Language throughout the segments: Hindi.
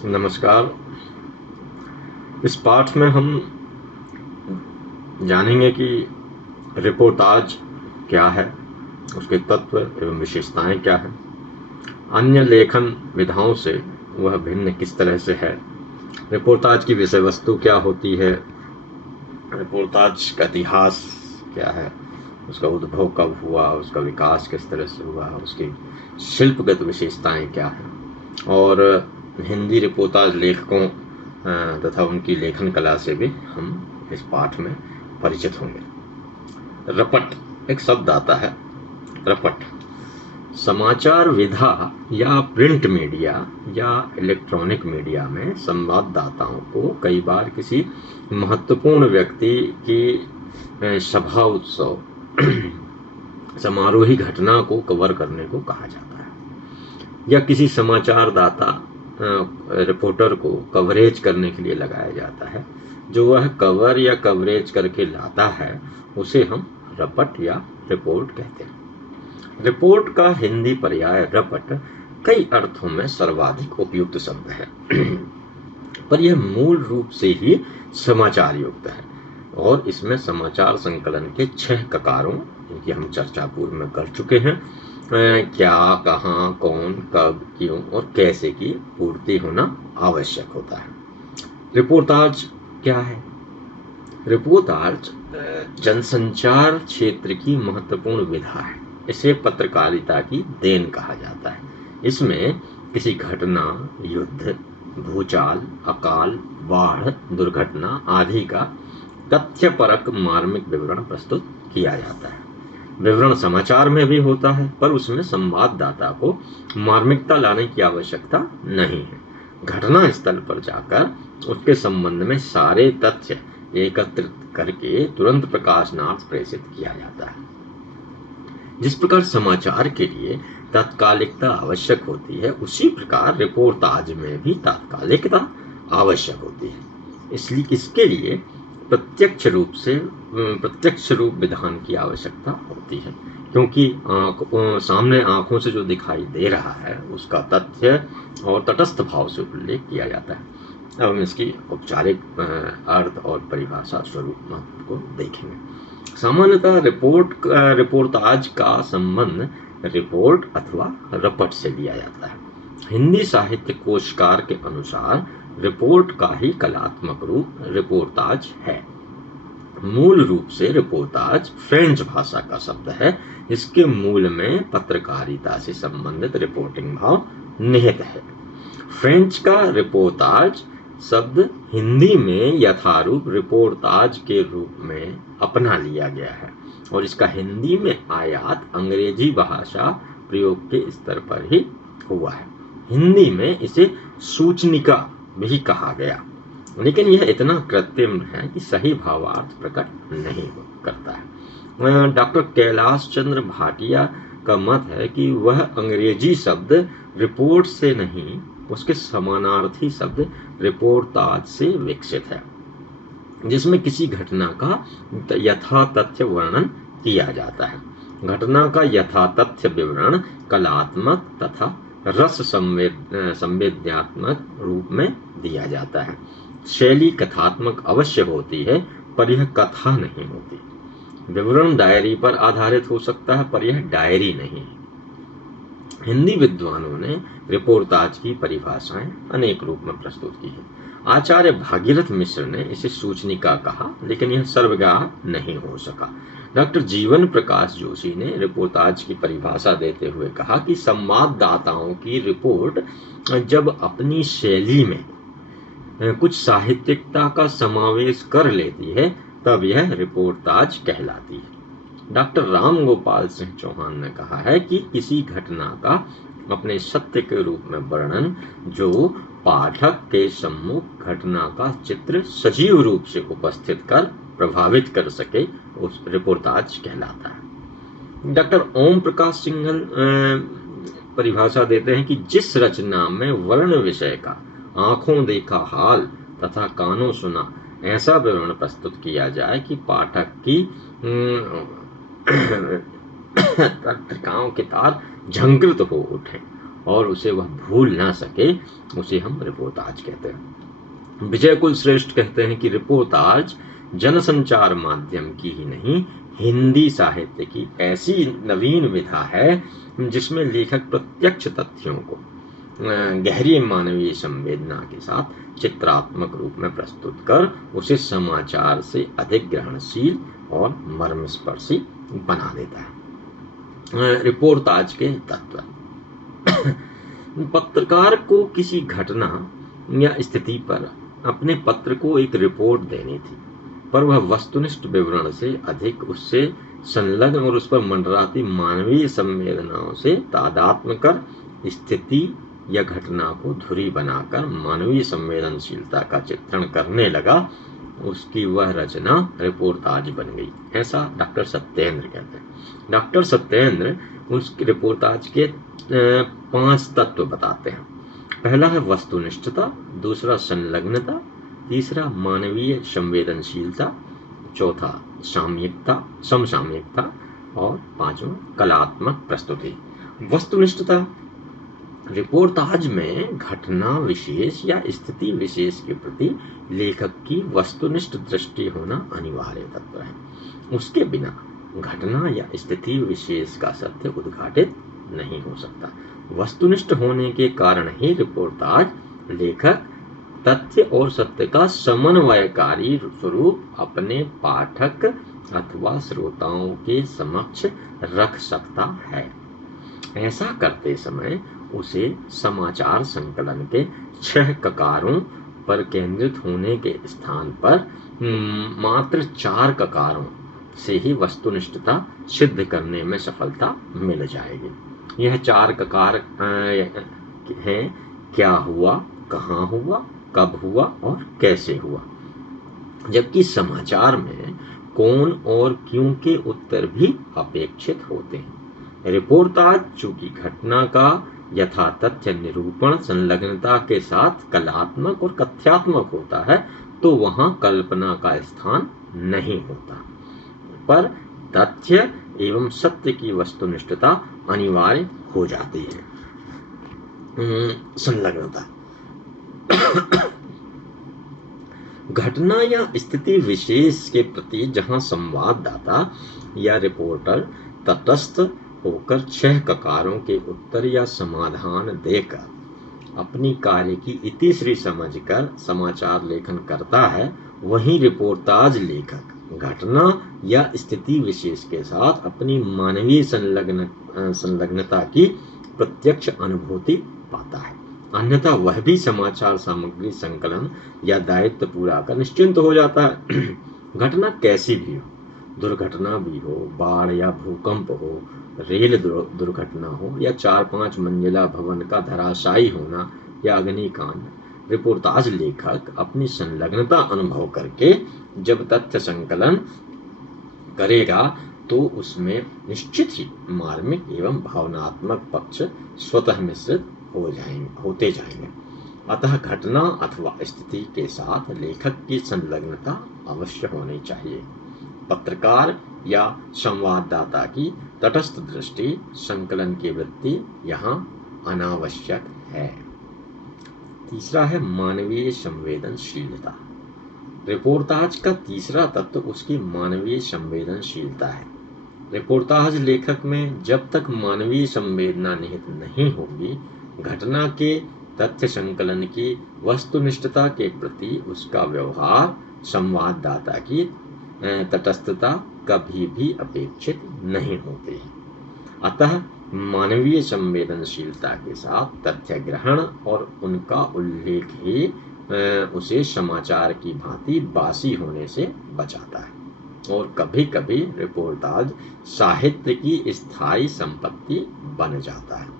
नमस्कार। इस पाठ में हम जानेंगे कि रिपोर्टाज क्या है, उसके तत्व एवं विशेषताएं क्या हैं, अन्य लेखन विधाओं से वह भिन्न किस तरह से है, रिपोर्टाज की विषय वस्तु क्या होती है, रिपोर्टाज का इतिहास क्या है, उसका उद्भव कब हुआ, उसका विकास किस तरह से हुआ, उसकी शिल्पगत विशेषताएं क्या हैं, और हिंदी रिपोर्टाज लेखकों तथा उनकी लेखन कला से भी हम इस पाठ में परिचित होंगे। रपट एक शब्द आता है। रपट समाचार विधा या प्रिंट मीडिया या इलेक्ट्रॉनिक मीडिया में संवाददाताओं को कई बार किसी महत्वपूर्ण व्यक्ति की सभा उत्सव समारोही घटना को कवर करने को कहा जाता है, या किसी समाचार दाता रिपोर्टर को कवरेज करने के लिए लगाया जाता है। जो वह कवर या कवरेज करके लाता है उसे हम रपट या रिपोर्ट कहते हैं। रिपोर्ट का हिंदी पर्याय रपट कई अर्थों में सर्वाधिक उपयुक्त शब्द है पर यह मूल रूप से ही समाचार युक्त है और इसमें समाचार संकलन के 6 ककारों, जिनकी हम चर्चा पूर्व में कर चुके हैं, क्या, कहाँ, कौन, कब, क्यों और कैसे की पूर्ति होना आवश्यक होता है। रिपोर्टाज क्या है? रिपोर्टाज जनसंचार क्षेत्र की महत्वपूर्ण विधा है। इसे पत्रकारिता की देन कहा जाता है। इसमें किसी घटना, युद्ध, भूचाल, अकाल, बाढ़, दुर्घटना आदि का तथ्यपरक मार्मिक विवरण प्रस्तुत किया जाता है। विवरण समाचार में भी होता है पर उसमें संवाददाता को मार्मिकता लाने की आवश्यकता नहीं है। घटना स्थल पर जाकर उसके संबंध में सारे तथ्य एकत्रित करके तुरंत प्रकाशनार्थ प्रेषित किया जाता है। जिस प्रकार समाचार के लिए तात्कालिकता आवश्यक होती है, उसी प्रकार रिपोर्टाज में भी तात्कालिकता आवश्यक होती है। इसलिए इसके लिए प्रत्यक्ष रूप विधान की आवश्यकता होती है, क्योंकि सामने आंखों से जो दिखाई दे रहा है उसका तथ्य और तटस्थ भाव से उल्लेख किया जाता है। अब हम इसकी औपचारिक अर्थ और परिभाषा स्वरूप को देखेंगे। सामान्यतः रिपोर्टाज का संबंध रिपोर्ट अथवा रपट से लिया जाता है। हिंदी साहित्य कोशकार के अनुसार रिपोर्ट का ही कलात्मक रूप रिपोर्टाज है। मूल रूप से रिपोर्टाज फ्रेंच भाषा का शब्द है। इसके मूल में पत्रकारिता से संबंधित रिपोर्टिंग भाव निहित है। फ्रेंच का रिपोर्टाज शब्द हिंदी में यथारूप रिपोर्टाज के रूप में अपना लिया गया है और इसका हिंदी में आयात अंग्रेजी भाषा प्रयोग के स्तर पर ही हुआ है। हिंदी में इसे सूचनिका भी कहा गया, लेकिन यह इतना कृत्रिम है कि सही भावार्थ प्रकट नहीं करता है। डॉक्टर कैलाश चंद्र भाटिया का मत है कि वह अंग्रेजी शब्द रिपोर्ट से नहीं, उसके समानार्थी शब्द रिपोर्टाज से विकसित है, जिसमें किसी घटना का यथातथ्य वर्णन किया जाता है। घटना का यथातथ्य विवरण कलात्मक तथा रस संवेदनात्मक रूप में दिया जाता है। शैली कथात्मक अवश्य होती है पर यह कथा नहीं होती। विवरण डायरी पर आधारित हो सकता है पर यह डायरी नहीं है। हिंदी विद्वानों ने रिपोर्टाज की परिभाषाएं अनेक रूप में प्रस्तुत की है। आचार्य भागीरथ मिश्र ने इसे सूचनिका कहा, लेकिन यह सर्वगाह नहीं हो सका। डॉक्टर जीवन प्रकाश जोशी ने रिपोर्टाज की परिभाषा देते हुए कहा कि संवाददाताओं की रिपोर्ट जब अपनी शैली में कुछ साहित्यिकता का समावेश कर लेती है तब यह रिपोर्टाज कहलाती है। डॉक्टर राम गोपाल सिंह चौहान ने कहा है कि किसी घटना का अपने सत्य के रूप में वर्णन जो पाठक के सम्मुख घटना का चित्र सजीव रूप से उपस्थित कर प्रभावित कर सके, उस रिपोर्टाज कहलाता है। डॉक्टर ओम प्रकाश सिंघल परिभाषा देते हैं कि जिस रचना में वर्ण विषय का आंखों देखा हाल तथा कानों सुना ऐसा विवरण प्रस्तुत किया जाए कि पाठक की पत्रिकाओं के तार झंकृत हो उठे और उसे वह भूल ना सके, उसे हम रिपोर्टाज कहते हैं। विजय कुल श्रेष्ठ कहते हैं कि रिपोर्टाज जनसंचार माध्यम की ही नहीं, हिंदी साहित्य की ऐसी नवीन विधा है जिसमें लेखक प्रत्यक्ष तथ्यों को गहरी मानवीय संवेदना के साथ चित्रात्मक रूप में प्रस्तुत कर उसे समाचार से अधिक ग्रहणशील और मर्मस्पर्शी बना देता है। रिपोर्टाज के तत्व। पत्रकार को किसी घटना या स्थिति पर अपने पत्र को एक रिपोर्ट देनी थी, पर वह वस्तुनिष्ठ विवरण से अधिक उससे संलग्न और उस पर मंडराती मानवीय संवेदनाओं से तादात्म्य कर स्थिति या घटना को धुरी बनाकर मानवीय संवेदनशीलता का चित्रण करने लगा। उसकी वह रचना रिपोर्टाज बन गई, ऐसा डॉक्टर सत्येंद्र कहते हैं। डॉक्टर सत्येंद्र उसकी रिपोर्टाज के 5 तत्व बताते हैं। पहला है वस्तुनिष्ठता, दूसरा संलग्नता, तीसरा मानवीय संवेदनशीलता, चौथा सामयिकता, समसामयिकता और 5वां कलात्मक प्रस्तुति। वस्तुनिष्ठता। रिपोर्टाज में घटना विशेष या स्थिति विशेष के प्रति लेखक की वस्तुनिष्ठ दृष्टि होना अनिवार्य तत्व है। उसके बिना घटना या स्थिति विशेष का सत्य उद्घाटित नहीं हो सकता। वस्तुनिष्ठ होने के कारण ही रिपोर्टाज लेखक तथ्य और सत्य का समन्वयकारी स्वरूप अपने पाठक अथवा श्रोताओं के समक्ष रख सकता है। ऐसा करते समय उसे समाचार संकलन के 6 ककारों पर केंद्रित होने के स्थान पर मात्र 4 ककारों से ही वस्तुनिष्ठता सिद्ध करने में सफलता मिल जाएगी। यह 4 ककार हैं: क्या हुआ, कहाँ हुआ, कब हुआ और कैसे हुआ। जबकि समाचार में कौन और क्यों के उत्तर भी अपेक्षित होते हैं। रिपोर्टाज चूंकि घटना का यथातथ्य निरूपण संलग्नता के साथ कलात्मक और कथ्यात्मक होता है, तो वहां कल्पना का स्थान नहीं होता, पर तथ्य एवं सत्य की वस्तुनिष्ठता अनिवार्य हो जाती है। संलग्नता। घटना या स्थिति विशेष के प्रति जहां संवाददाता या रिपोर्टर तटस्थ होकर 6 ककारों के उत्तर या समाधान देकर अपनी कार्य की इतिश्री समझकर समाचार लेखन करता है, वहीं रिपोर्टाज लेखक घटना या स्थिति विशेष के साथ अपनी मानवीय संलग्नता की प्रत्यक्ष अनुभूति पाता है। अन्यथा वह भी समाचार सामग्री संकलन या दायित्व पूरा कर निश्चिंत हो जाता है। घटना कैसी भी हो, दुर्घटना भी हो, बाढ़ या भूकंप हो, रेल दुर्घटना हो या 4-5 मंजिला भवन का धराशायी होना या अग्निकांड, रिपोर्टाज लेखक अपनी संलग्नता अनुभव करके जब तथ्य संकलन करेगा तो उसमें निश्चित ही मार्मिक एवं भावनात्मक पक्ष स्वतः मिश्रित होते जाएंगे। अतः घटना अथवा स्थिति के साथ लेखक की संलग्नता अवश्य होनी चाहिए। पत्रकार या संवाददाता की तटस्थ दृष्टि, संकलन की वृत्ति यहाँ अनावश्यक है। तीसरा है मानवीय संवेदनशीलता। रिपोर्टाज का तीसरा तत्व उसकी मानवीय संवेदनशीलता है। रिपोर्टाज लेखक में जब तक मानवीय संवेदना निहित नहीं होगी, घटना के तथ्य संकलन की वस्तुनिष्ठता के प्रति उसका व्यवहार संवाददाता की तटस्थता कभी भी अपेक्षित नहीं होती है। अतः मानवीय संवेदनशीलता के साथ तथ्य ग्रहण और उनका उल्लेख ही उसे समाचार की भांति बासी होने से बचाता है। और कभी कभी रिपोर्टाज साहित्य की स्थायी संपत्ति बन जाता है।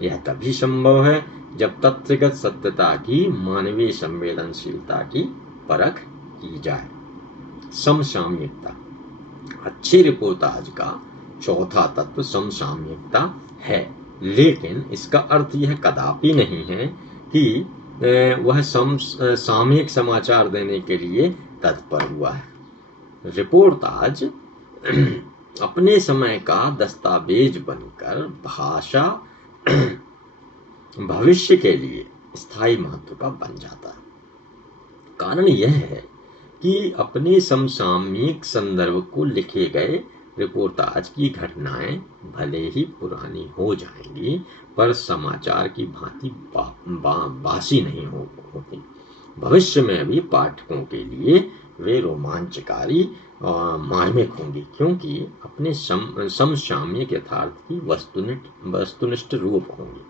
यह तभी संभव है जब तथ्यगत सत्यता की मानवीय संवेदनशीलता की परख की जाए। समसामयिकता। अच्छी रिपोर्टाज का चौथा तत्व समसामयिकता है, लेकिन इसका अर्थ यह कदापि नहीं है कि वह सामयिक समाचार देने के लिए तत्पर हुआ है। रिपोर्टाज अपने समय का दस्तावेज बनकर भाषा भविष्य के लिए स्थायी महत्व का बन जाता है। कारण यह है कि अपने समसामयिक संदर्भ को लिखे गए रिपोर्टाज की घटनाएं भले ही पुरानी हो जाएंगी, पर समाचार की भांति बासी नहीं होती। भविष्य में भी पाठकों के लिए वे रोमांचकारी और मार्मिक होंगी, क्योंकि अपने समसामयिक यथार्थ की वस्तुनिष्ठ रूप होंगी।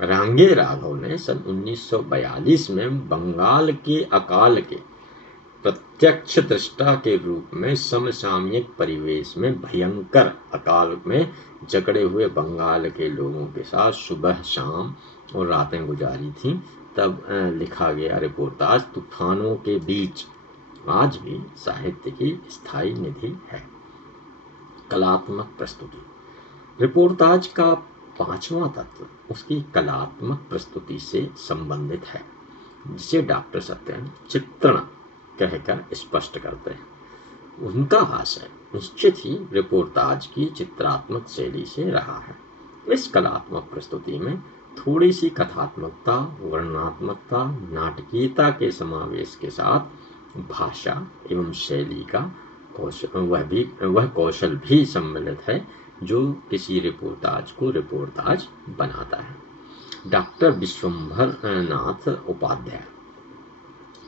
रांगे राघव ने सन 1942 में बंगाल के अकाल के प्रत्यक्ष दृष्टा के रूप में समसामयिक परिवेश में भयंकर अकाल में जकड़े हुए बंगाल के लोगों के साथ सुबह शाम और रातें गुजारी थीं। तब लिखा गया रिपोर्टाज तूफानों के बीच आज भी साहित्य की स्थायी निधि है। कलात्मक प्रस्तुति। रिपोर्टाज का पांचवा तत्व उसकी कलात्मक प्रस्तुति से संबंधित है, जिसे डॉक्टर सत्यन चित्रण कहकर स्पष्ट करते हैं। उनका आशय निश्चित ही रिपोर्टाज की चित्रात्मक शैली से रहा है। इस कलात्मक प्रस्तुति में थोड़ी सी कथात्मकता, वर्णनात्मकता, नाटकीयता के समावेश के साथ भाषा एवं शैली का वह कौशल भी सम्मिलित है जो किसी रिपोर्टाज को रिपोर्टाज बनाता है। डॉक्टर विश्वंभर नाथ उपाध्याय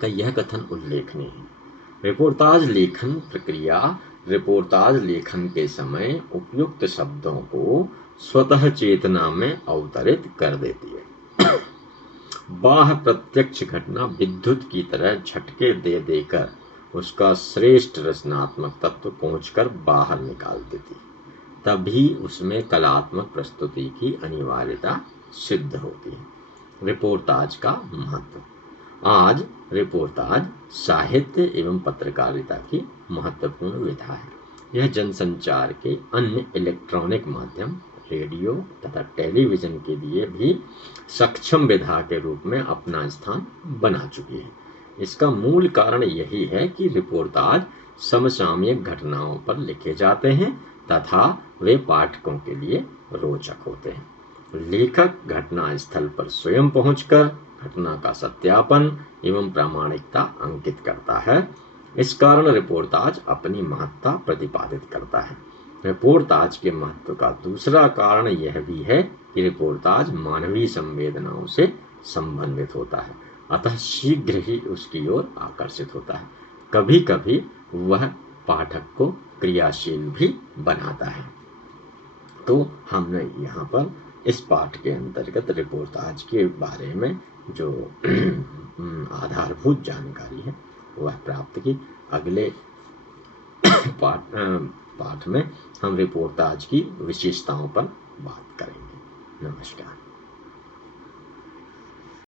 का यह कथन उल्लेखनीय है। रिपोर्टाज लेखन प्रक्रिया रिपोर्टाज लेखन के समय उपयुक्त शब्दों को स्वतः चेतना में अवतरित कर देती है। बाह्य प्रत्यक्ष घटना विद्युत की तरह झटके दे देकर उसका श्रेष्ठ रचनात्मक तत्व पहुंचकर बाहर निकाल देती, तभी उसमें कलात्मक प्रस्तुति की अनिवार्यता सिद्ध होती है। रिपोर्टाज का महत्व। आज रिपोर्टाज साहित्य एवं पत्रकारिता की महत्वपूर्ण विधा है। यह जनसंचार के अन्य इलेक्ट्रॉनिक माध्यम, रेडियो तथा टेलीविजन के लिए भी सक्षम विधा के रूप में अपना स्थान बना चुकी है। इसका मूल कारण यही है कि रिपोर्टाज समसामयिक घटनाओं पर लिखे जाते हैं तथा वे पाठकों के लिए रोचक होते हैं। लेखक घटना स्थल पर स्वयं पहुंचकर घटना का सत्यापन एवं प्रामाणिकता अंकित करता है। इस कारण रिपोर्टाज अपनी महत्ता प्रतिपादित करता है। रिपोर्टाज के महत्व का दूसरा कारण यह भी है कि रिपोर्टाज मानवीय संवेदनाओं से संबंधित होता है, अतः शीघ्र ही उसकी ओर आकर्षित होता है। कभी कभी वह पाठक को क्रियाशील भी बनाता है। तो हमने यहाँ पर इस पाठ के अंतर्गत रिपोर्टाज के बारे में जो आधारभूत जानकारी है वह प्राप्त की। अगले पाठ में हम रिपोर्टाज की विशेषताओं पर बात करेंगे। नमस्कार।